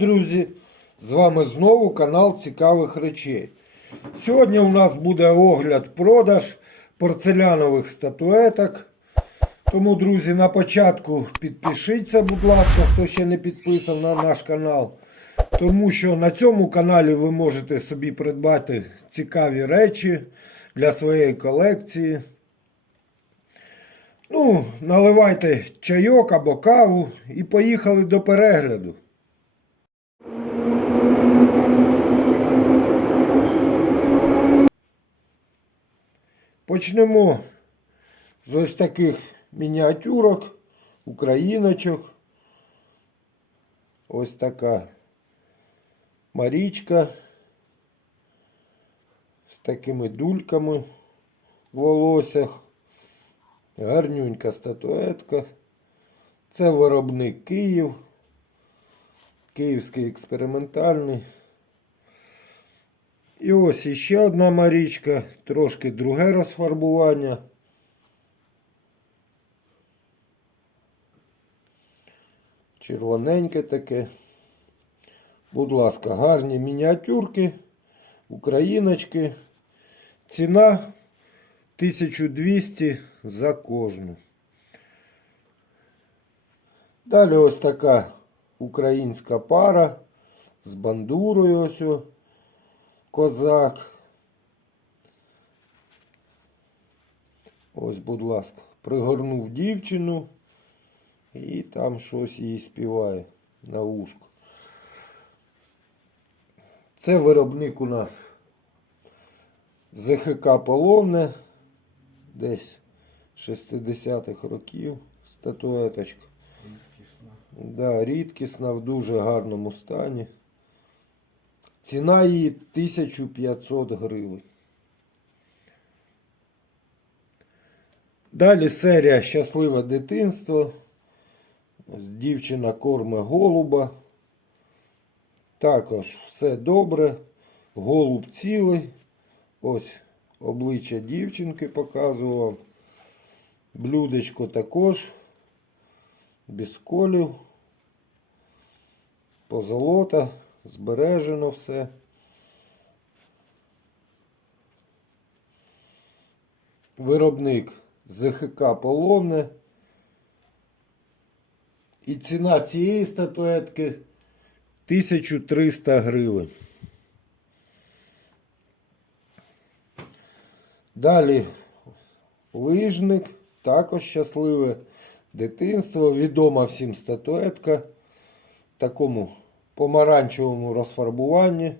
Друзі! З вами знову канал Цікавих речей. Сьогодні у нас буде огляд продаж порцелянових статуеток. Тому, друзі, на початку підпишіться, будь ласка, хто ще не підписав на наш канал. Тому що на цьому каналі ви можете собі придбати цікаві речі для своєї колекції. Ну, наливайте чайок або каву і поїхали до перегляду. Почнемо з ось таких мініатюрок, україночок. Ось така Марічка з такими дульками в волоссях. Гарнюнька статуетка. Це виробник Київ. Київський експериментальний. І ось іще одна Марічка, трошки друге розфарбування. Червоненьке таке. Будь ласка, гарні мініатюрки, україночки. Ціна 1200 за кожну. Далі ось така українська пара з бандурою ось. Козак. Ось, будь ласка, пригорнув дівчину і там щось їй співає на ушко. Це виробник у нас ЗХК Полонне, десь 60-х років статуеточка. Да, рідкісна в дуже гарному стані. Ціна її 1500 гривень. Далі серія Щасливе дитинство. Дівчина корме голуба. Також все добре. Голуб цілий. Ось обличчя дівчинки показував. Блюдечко також. Без колів. Позолота. Збережено все. Виробник ЗХК Полонне. І ціна цієї статуетки 1300 гривень. Далі лижник, також щасливе дитинство, відома всім статуетка такому помаранчевому розфарбуванні.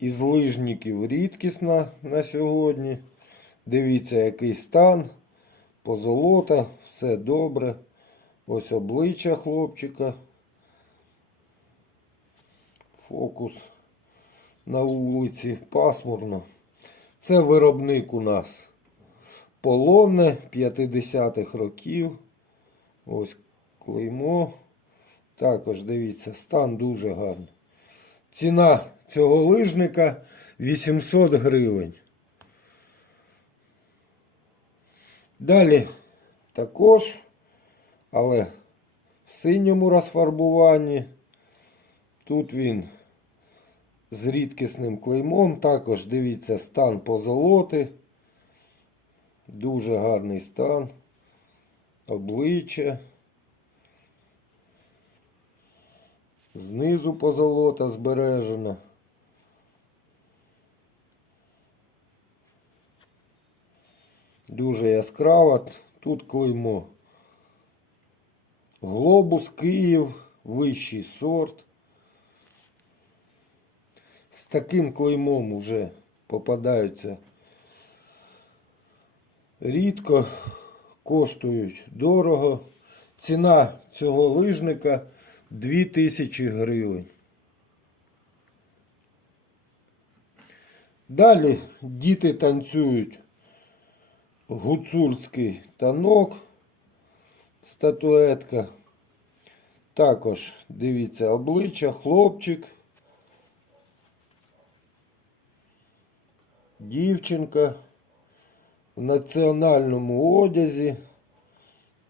Із лижників рідкісна на сьогодні. Дивіться, який стан, позолота, все добре. Ось обличчя хлопчика. Фокус на вулиці пасмурно. Це виробник у нас полонне 50-х років. Ось клеймо. Також дивіться, стан дуже гарний. Ціна цього лижника 800 гривень. Далі також, але в синьому розфарбуванні. Тут він з рідкісним клеймом. Також дивіться стан позолоти. Дуже гарний стан. Обличчя. Знизу позолота збережена. Дуже яскрава. Тут клеймо. Глобус Київ, вищий сорт. З таким клеймом вже попадаються рідко, коштують дорого. Ціна цього лижника 2000 гривень. Далі діти танцюють гуцульський танок, статуетка. Також дивіться обличчя, хлопчик, дівчинка в національному одязі.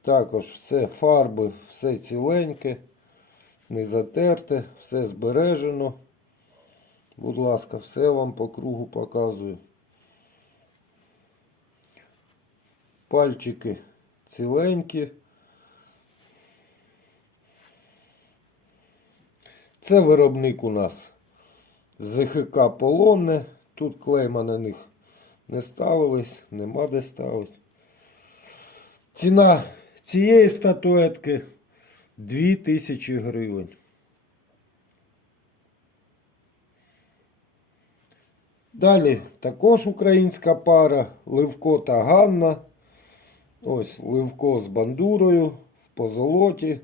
Також все фарби, все ціленьке. Не затерте, все збережено. Будь ласка, все вам по кругу показую. Пальчики ціленькі. Це виробник у нас ЗХК Полонне. Тут клейма на них не ставились, нема де ставити. Ціна цієї статуетки 2000 гривень. Далі також українська пара Левко та Ганна. Ось Левко з бандурою в позолоті.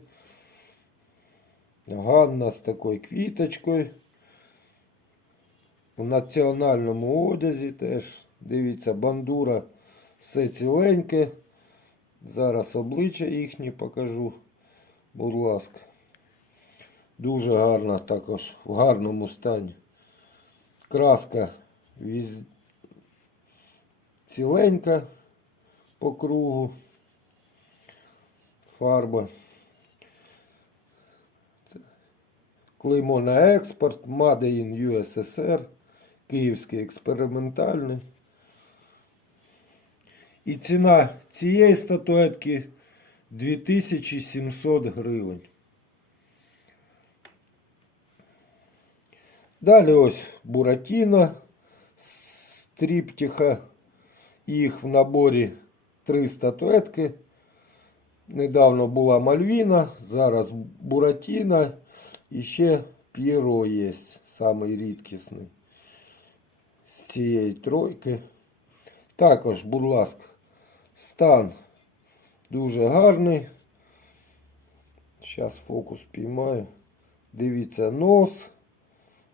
Ганна з такою квіточкою. У національному одязі теж. Дивіться, бандура все ціленьке. Зараз обличчя їхні покажу. Будь ласка. Дуже гарна також в гарному стані. Краска віз... ціленька по кругу. Фарба. Клеймо на експорт. Made in USSR. Київський експериментальний. І ціна цієї статуетки 2700 гривень. Далі ось Буратіно з тріптиха. Їх в наборі три статуетки. Недавно була Мальвіна, зараз Буратіно і ще П'єро є, самий рідкісний з цієї тройки. Також, будь ласка, стан дуже гарний. Зараз фокус піймаю. Дивіться нос,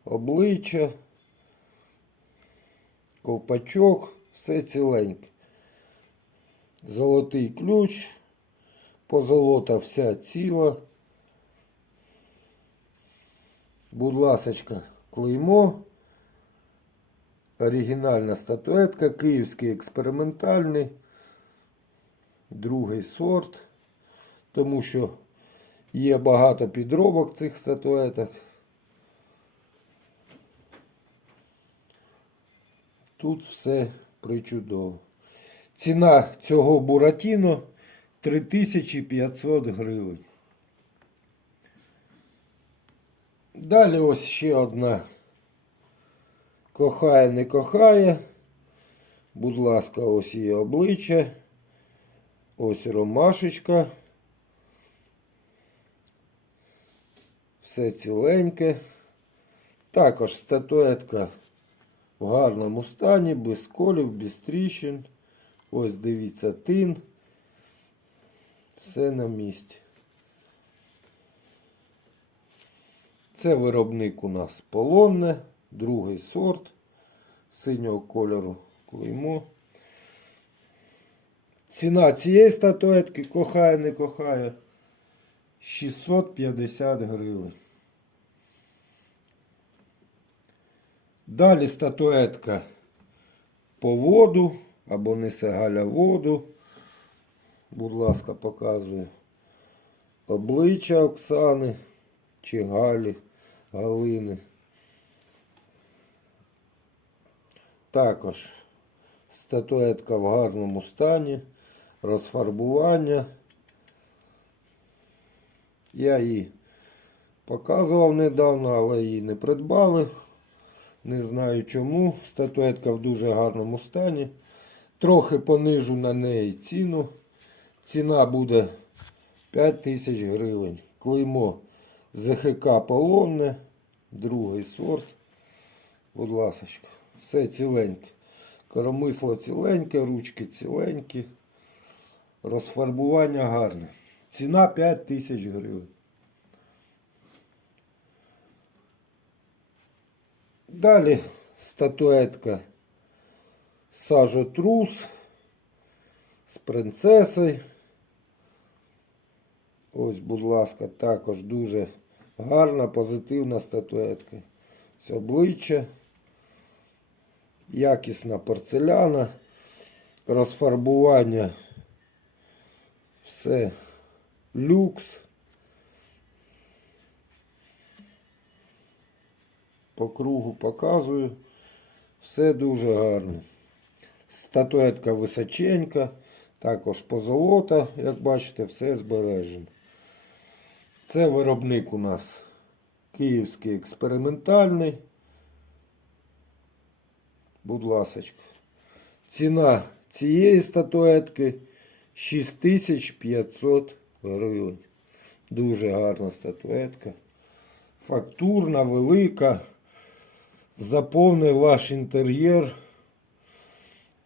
обличчя, ковпачок, все ціленьке. Золотий ключ, позолота вся ціла. Будь ласочка, клеймо. Оригінальна статуетка, київський експериментальний, другий сорт, тому що є багато підробок цих статуеток. Тут все причудово. Ціна цього Буратіно 3500 гривень. Далі ось ще одна Кохає, не кохає. Будь ласка, ось її обличчя. Ось ромашечка. Все ціленьке. Також статуетка в гарному стані, без колів, без тріщин. Ось дивіться тин. Все на місці. Це виробник у нас полонне другий сорт синього кольору клеймо. Ціна цієї статуетки кохає, не кохає 650 гривень. Далі статуетка по воду або несе Галя воду. Будь ласка, показую обличчя Оксани чи Галі, Галини. Також статуетка в гарному стані, розфарбування. Я її показував недавно, але її не придбали. Не знаю чому. Статуетка в дуже гарному стані. Трохи понижу на неї ціну. Ціна буде 5 тисяч гривень. Клеймо ЗХК полонне, другий сорт. Будь ласочка. Все ціленьке. Коромисло ціленьке, ручки ціленькі. Розфарбування гарне. Ціна 5 тисяч гривень. Далі статуетка сажотрус з принцесою. Ось, будь ласка, також дуже гарна, позитивна статуетка. З обличчя якісна порцеляна, розфарбування, все люкс. по кругу показую. Все дуже гарно. Статуетка височенька, також позолота, як бачите, все збережено. Це виробник у нас київський експериментальний. Будь ласочка. Ціна цієї статуетки 6500 гривень. Дуже гарна статуетка. Фактурна, велика. Заповне ваш інтер'єр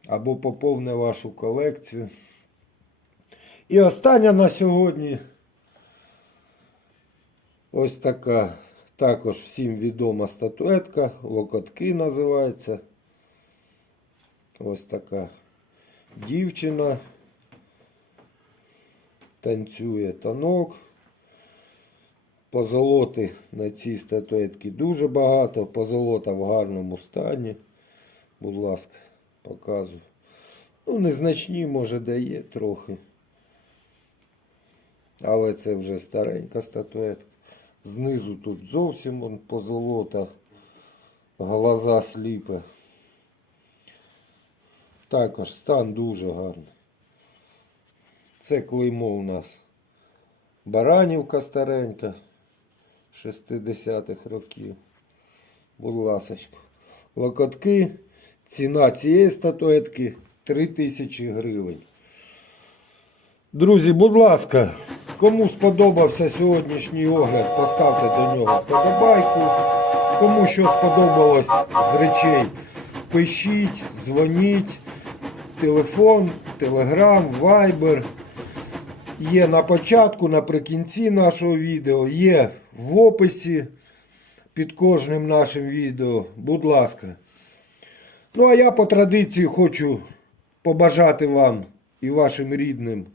або поповне вашу колекцію. І остання на сьогодні. Ось така також всім відома статуетка. Локотки називається. Ось така дівчина. Танцює танок. Позолоти на цій статуетці дуже багато. Позолота в гарному стані. Будь ласка, показую. Ну, незначні, може, дає трохи. Але це вже старенька статуетка. Знизу тут зовсім он позолота. Глаза сліпе. Також стан дуже гарний. Це клеймо у нас Баранівка старенька 60-х років. Будь ласочка. Локотки. Ціна цієї статуетки 3000 гривень. Друзі, будь ласка, кому сподобався сьогоднішній огляд, поставте до нього вподобайку. Кому що сподобалось з речей, пишіть, дзвоніть. Телефон, телеграм, вайбер. Є на початку, наприкінці нашого відео, є в описі під кожним нашим відео. Будь ласка. Ну, а я по традиції хочу побажати вам і вашим рідним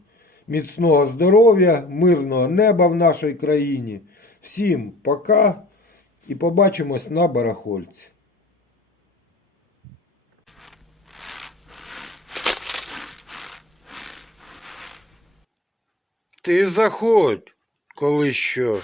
міцного здоров'я, мирного неба в нашій країні. Всім пока і побачимось на барахольці. Ти заходь, коли що.